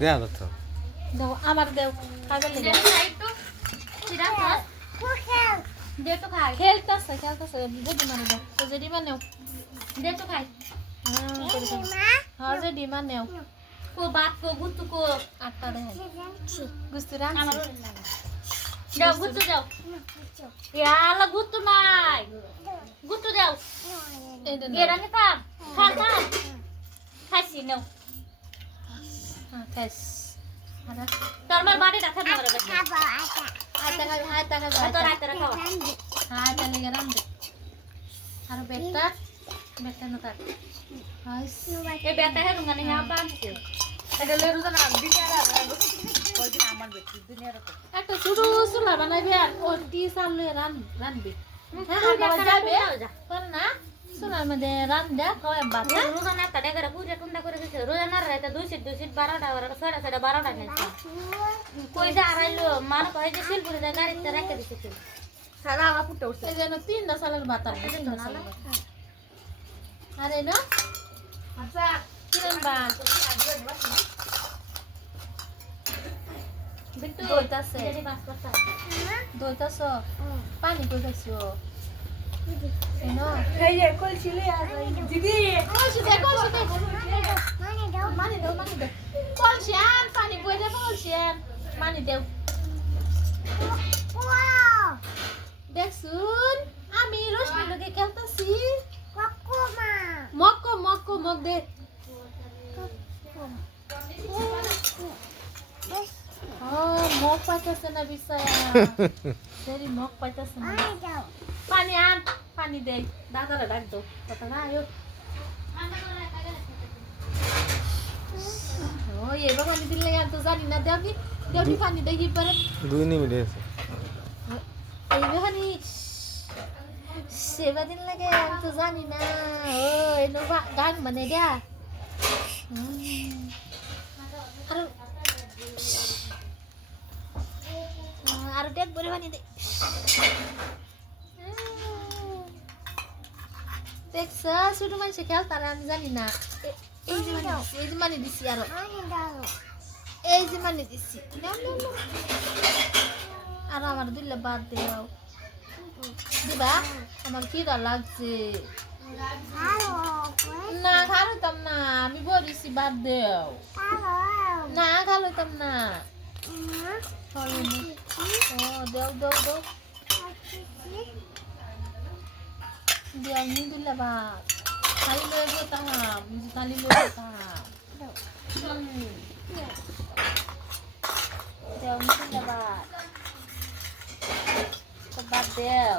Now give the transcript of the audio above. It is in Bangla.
দেয়া যাচ্ছে দাও আমার দেও খাবে লেগে একটু চিরা খাস দে তো খাই খেলতেছে যেদি মানে দাও তো যেদি মানেও দে তো খাই হ্যাঁ যেদি মানেও কো বাত কো গুতু কো আটটা দেয় গুস্তি রান আমার দাও গুতু দাও ইয়ালা গুতু নাই গুতু দাও এই দেন গেরানি কাম খা খা খাইছি নাও খাইস আরে তোর বাড়ি রাখা না রে আটা খাই আটা খাই তো রাতে রাখাও আটা লেগে রান দে আর বেটা না তার হাইস এ বেটা হে রুঙ্গানি হ্যাঁ পাঁচছে এটা লেরু জানা দিনে আর কয়দিন আমার বেটি দুনিয়ার তো একটা ছোটো চুলা বানাইবে আর ওটি সামনে রানবে হ্যাঁ বাবা যাবে পার না চুলার মধ্যে রান দে খাওয়া ভাত রোজানা একটা ডেগারে পুজো টুন্ডা করে দিছে রোজানা রাতে 2 সিট 12টা 12টা খাইছে কই যা আইলো মান কই যে শিলপুরে যা গাড়িতে রাখতে দিছে সারা আমার পুটে উঠছে এই যেন 3টা সালের ভাত আর আরে না আচ্ছা কিরণ বা বিট্টু দইতাছে যদি বাস করতে দইতাছ পানি কইতাছো এনো এই যে কলছিলে আর দিদি কলসি দে মানি দাও কলসি আন পানি বই দে কলসি আন মানি দেও দেখছুন আমি রোশনি লগে খেলতাছি মক দে মক পাইতাছে না বিছায়া সেরি মক পাইতাছে না পানি আন পানি দে দাদারে ডাক দো কথা না আয়ো ও এবার পানি দিলে আর তো জানি না দেওনি পানি দেখি পারে 2 মিনিট আছে এইবে পানি সেবা দিন লাগে আমি তো জানি না ও এনো গান মানে দেয়া আর দেখ বলে পানি দে দেখছ ছোট মানুষে খেল তারা আমি জানি না এই যে মানে দিছি আরো এই যে মানে দিছি আর আমার দিলে বাদ দেও দিবা আমার খিদা লাগছে না খাইতাম না আমি বলিছি বাদ দেও না খাইতাম না ও দেও দেও নি দিলে বাদ খালি লয়ে যেতাম খালি লয়ে যেতাম দেও নি দিলে বাদ বাদ দেও